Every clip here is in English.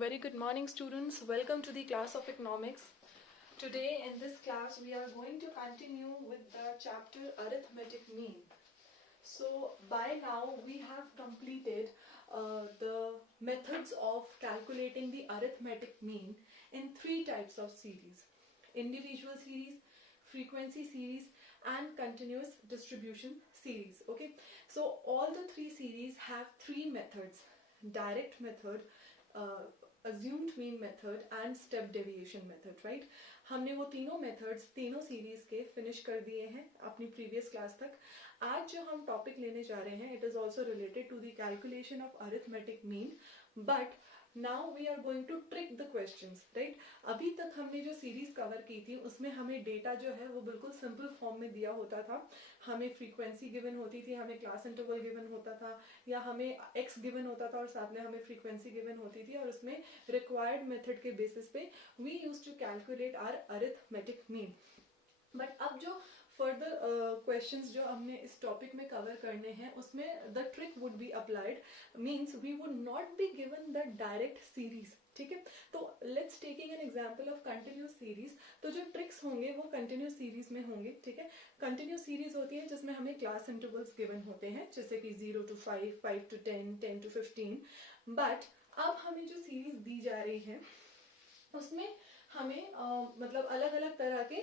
Very good morning, students. Welcome to the class of economics. Today in this class we are going to continue with the chapter arithmetic mean. So by now we have completed the methods of calculating the arithmetic mean in three types of series: individual series, frequency series, and continuous distribution series. Okay, so all the three series have three methods: direct method, assumed mean method and step deviation method, right? हमने वो तीनों methods तीनों series के finish कर दिए हैं अपनी previous class तक. आज जो हम टॉपिक लेने जा रहे हैं, it is also related to the calculation of arithmetic mean, but now we are going to trick the questions, right? अभी तक हमने जो सीरीज कवर की थी उसमें हमें डेटा जो है वो बिल्कुल सिंपल फॉर्म में दिया होता था. हमें फ्रीक्वेंसी गिवन होती थी, हमें क्लास इंटरवल गिवन होता था, या हमें एक्स गिवन होता था और साथ में हमें फ्रीक्वेंसी गिवन होती थी, और उसमें रिक्वायर्ड मेथड के बेसिस पे we use to calculate our arithmetic mean. But अब जो फर्दर क्वेश्चंस जो हमने इस टॉपिक में कवर करने हैं उसमें the trick would be applied, means we would not be given the direct series. ठीक है, तो let's taking an example of continuous series. तो जो ट्रिक्स होंगे वो कंटिन्यूस सीरीज में होंगे. ठीक है, कंटिन्यूस सीरीज होती है जिसमें हमें क्लास इंटरवल्स गिवन होते हैं, जैसे कि 0 to 5, 5 to 10, 10 to 15. बट अब हमें जो सीरीज दी जा रही है उसमें हमें मतलब अलग अलग तरह के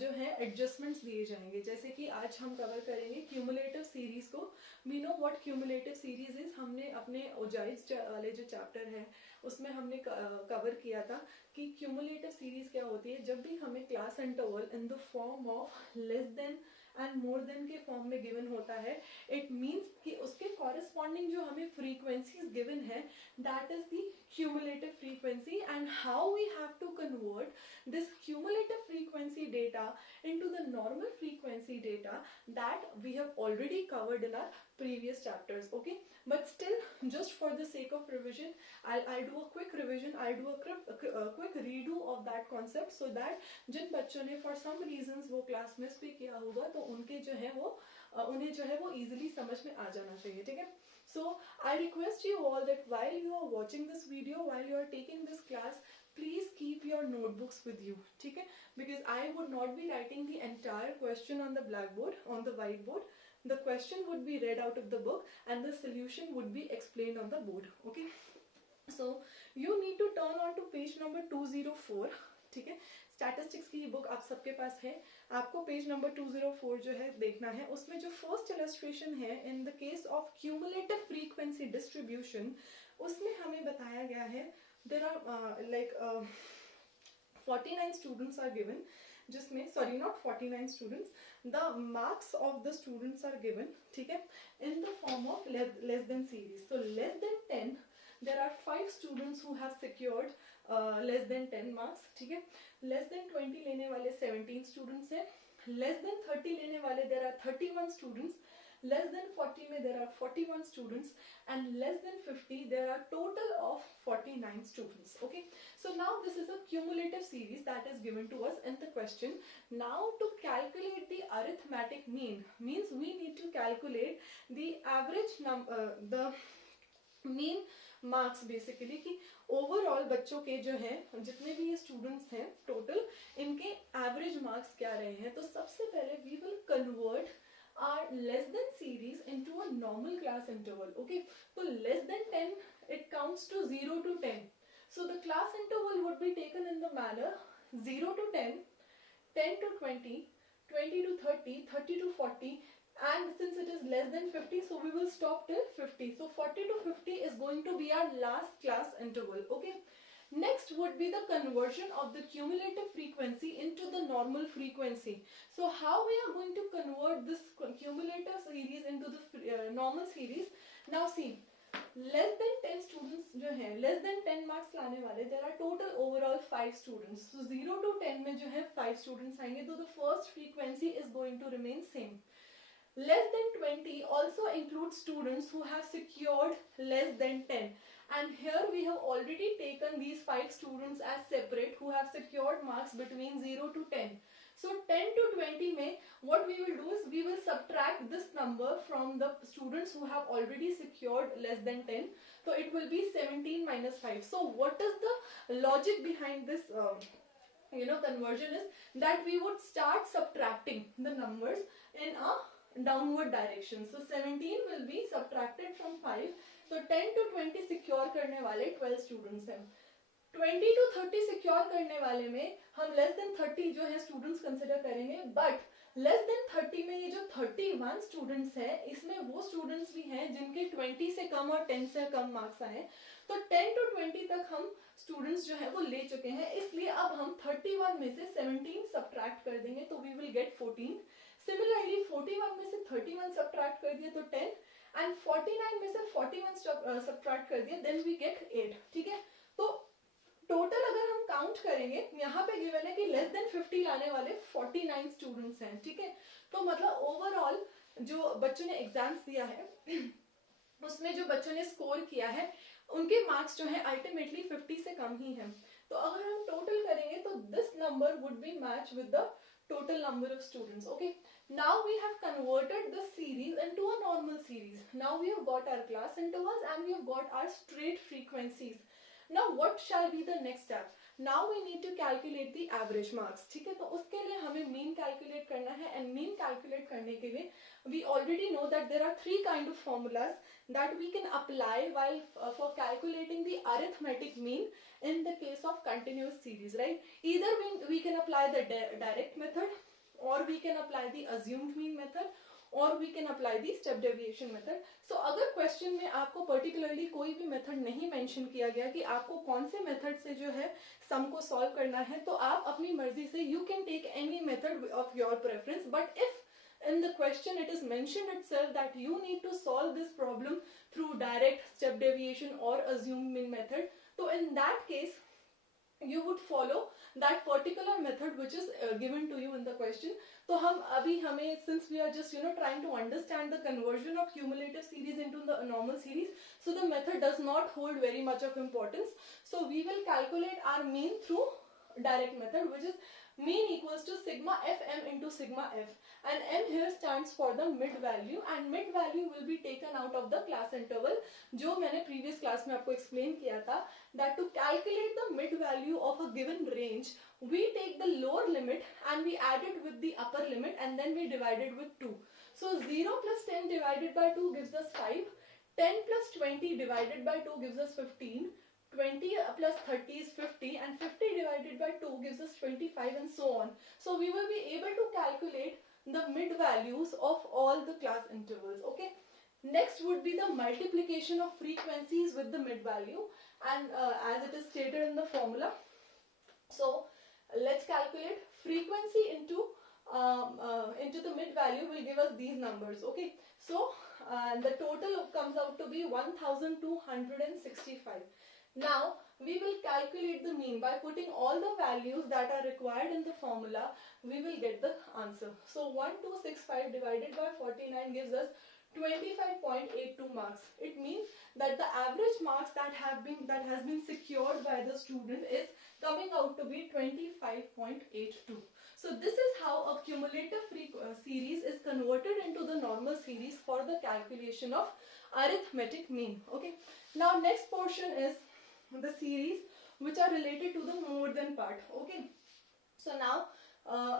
जो है एडजस्टमेंट्स दिए जाएंगे. जैसे कि आज हम कवर करेंगे क्यूमुलेटिव सीरीज को. We know what cumulative series is. हमने अपने ओजाइड्स वाले जो चैप्टर है उसमें हमने कवर किया था कि क्यूमुलेटिव सीरीज क्या होती है. जब भी हमें class interval in the form of less then and more than के फॉर्म में गिवन होता है, इट मीन्स कि उसके कॉरेस्पॉन्डिंग जो हमें फ्रीक्वेंसीज गिवन है, that is the cumulative frequency, and how we have to convert this cumulative frequency data into the normal frequency data, that we have already covered in our previous chapters. Okay, but still, just for the sake of revision, I'll do a quick revision. I'll do a quick redo of that concept, so that जिन बच्चों ने for some reasons वो class miss भी किया होगा तो उनके जो है वो उन्हें जो है वो easily समझ में आ जाना चाहिए. ठीक है, so I request you all that while you are watching this video, while you are taking this class, please keep your notebooks with you. ठीक है, because I would not be writing the entire question on the blackboard, on the whiteboard. The question would be read out of the book and the solution would be explained on the board. Okay, so you need to turn on to page number 204. ठीक है, statistics की book आप सबके पास है. आपको page number 204 जो है देखना है. उसमें जो फर्स्ट इलस्ट्रेशन है in the case of cumulative frequency distribution, उसमें हमें बताया गया है there are like 49 students are given, जिसमें sorry not 49 students, the marks of the students are given. ठीक है, in the form of less than series. so less than 10 there are 5 students who have secured less than 10 marks. ठीक है, less than 20 लेने वाले 17 students हैं. less than 30 लेने वाले there are 31 students. less than 40 में there are 41 students, and less than 50 there are total of 49 students. Okay, so now this is a cumulative series that is given to us in the question. Now to calculate the arithmetic mean, means we need to calculate the average number, the mean marks basically कि overall बच्चों के जो है जितने भी ये students हैं total, इनके एवरेज मार्क्स क्या रहे हैं. तो सबसे पहले we will convert our less than series into a normal class interval. Okay, तो less than 10 it counts to 0 to 10. So the class interval would be taken in the manner 0 to 10, 10 to 20, 20 to 30, 30 to 40, and since it is less than 50, so we will stop till 50. So 40 to 50 is going to be our last class interval. Okay, next would be the conversion of the cumulative frequency into the normal frequency. So how we are going to convert this cumulative series into the normal series? Now see, less than 10 students जो है, less than 10 marks लाने वाले, there are total overall 5 students. So 0 to 10 में जो है 5 students आएंगे, तो the first frequency is going to remain same. Less than 20 also includes students who have secured less than 10, and here we have already taken these 5 students as separate who have secured marks between 0 to 10. So 10 to 20 में what we will do is we will subtract this number from the students who have already secured less than 10. So it will be 17 minus 5. So what is the logic behind this conversion is that we would start subtracting the numbers in a downward direction. So 17 will be subtracted from 5. So 10 to 20 secure करने वाले 12 students हैं. 20 to 30 secure करने वाले में हम less than 30 जो है students consider करेंगे, बट लेस देन 30 में ये जो 31 स्टूडेंट्स हैं इसमें वो स्टूडेंट्स भी हैं जिनके 20 से कम और 10 से कम मार्क्स आए. तो 10 to 20 तक हम स्टूडेंट्स जो है वो ले चुके हैं, इसलिए अब हम 31 में से 17 सब्ट्रैक्ट कर देंगे तो वी विल गेट 14. सिमिलरली 41 में से 31 सब्ट्रैक्ट कर दिए तो 10 एंड 49 में से 41 सब्ट्रैक्ट कर दिए देन वी गेट 8. ठीक है, तो टोटल अगर हम काउंट करेंगे यहाँ पे गिवन है कि लेस देन 50 लाने वाले 49 स्टूडेंट्स हैं. ठीक है, तो मतलब ओवरऑल जो बच्चों ने एग्जाम्स दिया है उसमें जो बच्चों ने स्कोर किया है उनके मार्क्स जो है अल्टीमेटली 50 से कम ही हैं. तो अगर हम टोटल करेंगे तो this number would be match with the total number of students. Okay, now we have converted the series into a normal series. Now we have got our class intervals and we have got our straight frequencies. Now what shall be the next step? Now we need to calculate the average marks. ठीक है, तो उसके लिए हमें mean calculate करना है and mean calculate करने के लिए we already know that there are three kind of formulas that we can apply while for calculating the arithmetic mean in the case of continuous series, right? Either we can apply the direct method, or we can apply the assumed mean method, or we can apply the step deviation method. So अगर question में आपको particularly कोई भी method नहीं mention किया गया कि आपको कौन से method से जो है sum को solve करना है, तो आप अपनी मर्जी से you can take any method of your preference. But if in the question it is mentioned itself that you need to solve this problem through direct, step deviation or assumed mean method, so in that case you would follow that particular method which is given to you in the question. तो हम अभी हमें since we are just trying to understand the conversion of cumulative series into the normal series, so the method does not hold very much of importance. So we will calculate our mean through direct method, which is mean equals to sigma fm into sigma f, and m here stands for the mid value, and mid value will be taken out of the class interval जो मैंने previous class में आपको explain किया था, that to calculate the mid value of a given range we take the lower limit and we add it with the upper limit and then we divide it with 2. So 0 plus 10 divided by 2 gives us 5, 10 plus 20 divided by 2 gives us 15, 20 plus 30 is 50, and 50 divided by 2 gives us 25, and so on. So we will be able to calculate the mid values of all the class intervals. Okay, next would be the multiplication of frequencies with the mid value, and as it is stated in the formula. So let's calculate frequency into the mid value will give us these numbers. Okay, so the total comes out to be 1265. Now we will calculate the mean by putting all the values that are required in the formula. We will get the answer. So 1265 divided by 49 gives us 25.82 marks. It means that the average marks that has been secured by the student is coming out to be 25.82. So this is how a cumulative series is converted into the normal series for the calculation of arithmetic mean. Okay. Now next portion is the series which are related to the more than part. Okay. So now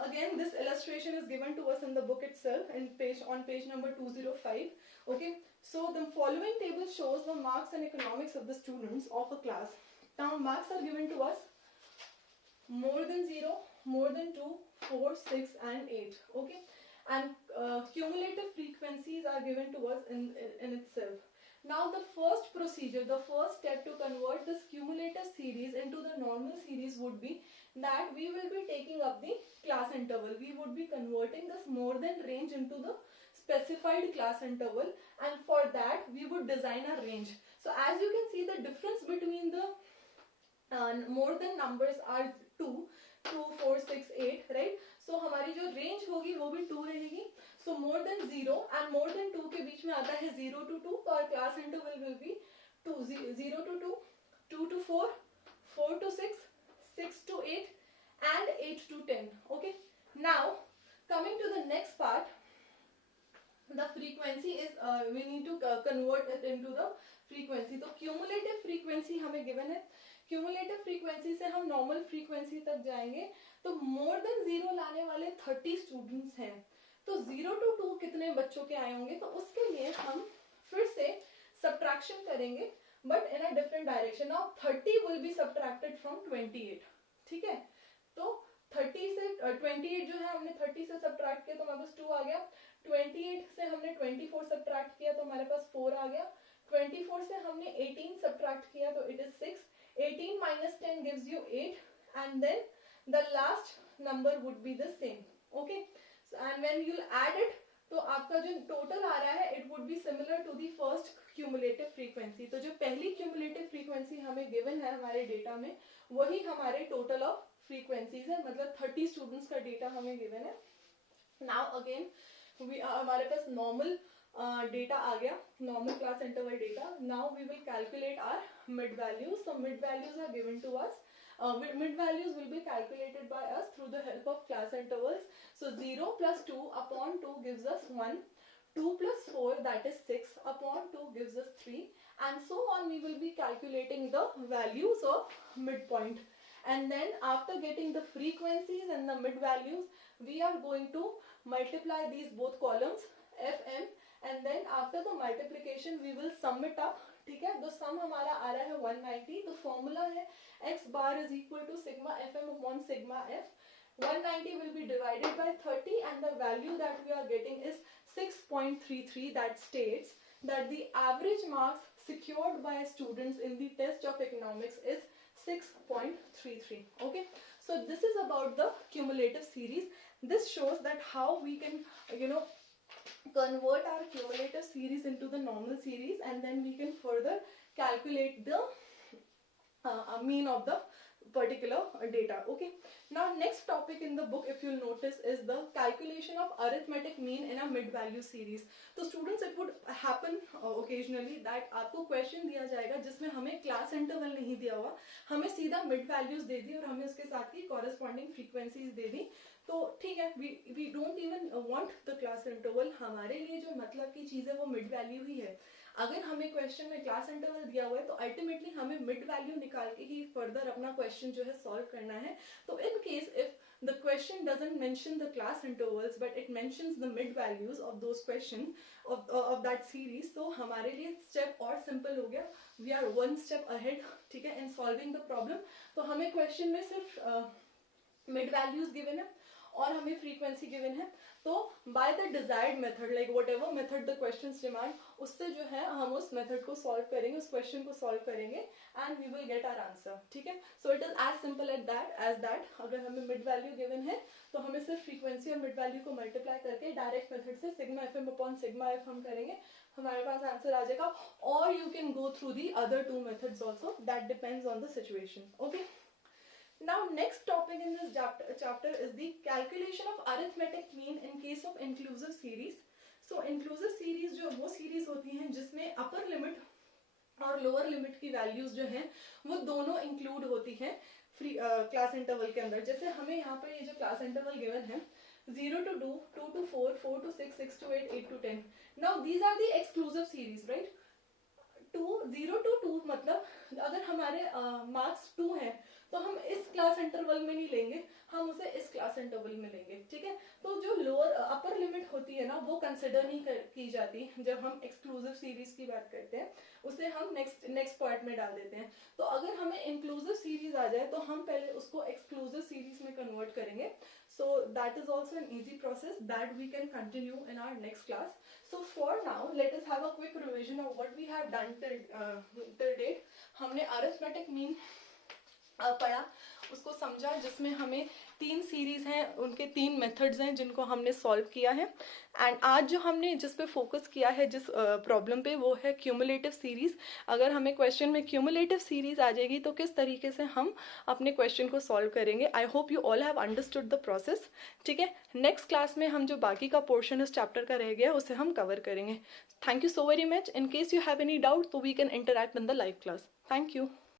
again this illustration is given to us in the book itself on page number 205. Okay. So the following table shows the marks and economics of the students of a class. Now marks are given to us more than 0, more than 2, 4, 6 and 8. Okay. And cumulative frequencies are given to us in itself. Now the first procedure, the first step to convert this cumulative series into the normal series would be that we will be taking up the class interval. We would be converting this more than range into the specified class interval, and for that we would design a range. So as you can see, the difference between the more than numbers are 2, 4, 6, 8, right? So हमारी जो range होगी वो भी 2 रहेगी. So more than 0 and more than 2 के बीच में आता है 0 to 2, तो our class interval will be 0 to 2, 2 to 4, 4 to 6, 6 to 8 and 8 to 10. Okay. Now coming to the next part, the frequency is we need to convert it into the frequency. तो cumulative frequency हमें given है, cumulative frequency से हम normal frequency तक जाएंगे. तो more than 0 लाने वाले 30 students हैं, तो 0 to 2 कितने बच्चों के आए होंगे, तो उसके लिए हम फिर से subtraction करेंगे but in a different direction. Now 30 will be subtracted from 28. ठीक है, तो 30 से 28 जो है हमने 30 से subtract किया तो हमारे पास 2 आ गया. 28 से हमने 24 subtract किया तो हमारे पास 4 आ गया. 24 से हमने 18 subtract किया तो it is 6. 18 minus 10 gives you 8, and then the last number would be the same. Okay, so, and when you'll add it तो आपका जो टोटल आ रहा है it would be similar to the first cumulative frequency. तो जो पहली cumulative frequency हमें given है हमारे डेटा में वही हमारे total of frequencies है, मतलब 30 students का डेटा हमें given है. Now again हमारे पास normal डेटा आ गया, normal class interval data. Now we will calculate our mid values. So mid values are given to us. Mid values will be calculated by us through the help of class intervals. So 0 plus 2 upon 2 gives us 1. 2 plus 4 that is 6 upon 2 gives us 3, and so on. We will be calculating the values of midpoint, and then after getting the frequencies and the mid values we are going to multiply these both columns fm, and then after the multiplication we will sum it up. ठीक है, तो सम हमारा आ रहा है 190. तो formula है x bar is equal to sigma fm upon sigma f. 190 will be divided by 30 and the value that we are getting is 6.33. That states that the average marks secured by students in the test of economics is 6.33. Okay, so this is about the cumulative series. This shows that how we can convert our cumulative series into the normal series, and then we can further calculate the mean of the particular data. Okay, now next topic in the book, if you'll notice, is the calculation of arithmetic mean in a mid value series. So students, it would happen occasionally that आपको question दिया जाएगा जिसमें हमें class interval नहीं दिया हुआ, हमें सीधा mid values दे दी और हमें उसके साथ की corresponding frequencies दे दी. तो ठीक है, we don't even want the class interval. हमारे लिए जो मतलब की चीज़ है वो mid value ही है. अगर हमें क्वेश्चन में क्लास इंटरवल दिया हुआ है तो अल्टीमेटली हमें मिड वैल्यू निकाल के ही फर्दर अपना क्वेश्चन जो है सॉल्व करना है. तो in case if the question doesn't mention the class intervals but it mentions the mid values of those question of that series, तो हमारे लिए स्टेप और सिंपल हो गया. we are one step ahead, ठीक है, in solving the problem. तो हमें क्वेश्चन में सिर्फ मिड वैल्यूज गिवन है और हमें फ्रीक्वेंसी गिवन है. तो by the desired method, like what ever method the questions demand, उससे जो है हम उस मेथड को सॉल्व करेंगे, उस क्वेश्चन को सॉल्व करेंगे and we will get our answer. ठीक है, so it is as simple as that. अगर हमें मिड वैल्यू गिवन है तो हमें सिर्फ फ्रीक्वेंसी और मिड वैल्यू को मल्टीप्लाई करके डायरेक्ट मेथड से sigma f m upon sigma f हम करेंगे, हमारे पास आंसर आ जाएगा. और you can go through the other two methods also, that depends on the situation. Okay, now next topic in this chapter is the calculation of arithmetic mean in case of inclusive series. So inclusive series जो वो series होती हैं जिसमें upper limit और lower limit की values जो हैं वो दोनों include होती हैं free class interval के अंदर. जैसे हमें यहाँ पर ये जो class interval given है 0 to 2, 2 to 4, 4 to 6, 6 to 8, 8 to 10. Now these are the exclusive series, right? 0 to 2 मतलब अगर हमारे मार्क्स 2 हैं तो हम इस क्लास इंटरवल में नहीं लेंगे, हम उसे इस क्लास इंटरवल में लेंगे. ठीक है, तो जो लोअर अपर लिमिट होती है ना वो कंसिडर नहीं की जाती जब हम एक्सक्लूसिव सीरीज की बात करते हैं, उसे हम नेक्स्ट पार्ट में डाल देते हैं. तो अगर हमें इंक्लूसिव सीरीज आ जाए तो हम पहले उसको एक्सक्लूसिव सीरीज में कन्वर्ट करेंगे. So that is also an easy process that we can continue in our next class. So for now, let us have a quick revision of what we have done till date. हमने arithmetic mean पढ़ा, उसको समझा, जिसमें हमें 3 series हैं, उनके 3 methods हैं जिनको हमने सॉल्व किया है. एंड आज जो हमने जिस पे फोकस किया है जिस प्रॉब्लम पे, वो है क्यूमुलेटिव सीरीज. अगर हमें क्वेश्चन में क्यूमुलेटिव सीरीज आ जाएगी तो किस तरीके से हम अपने क्वेश्चन को सॉल्व करेंगे. I hope you all have understood the process. ठीक है, नेक्स्ट क्लास में हम जो बाकी का पोर्शन इस चैप्टर का रह गया उसे हम कवर करेंगे. Thank you so very much. In case you have any doubt तो we can interact in the live class. Thank you.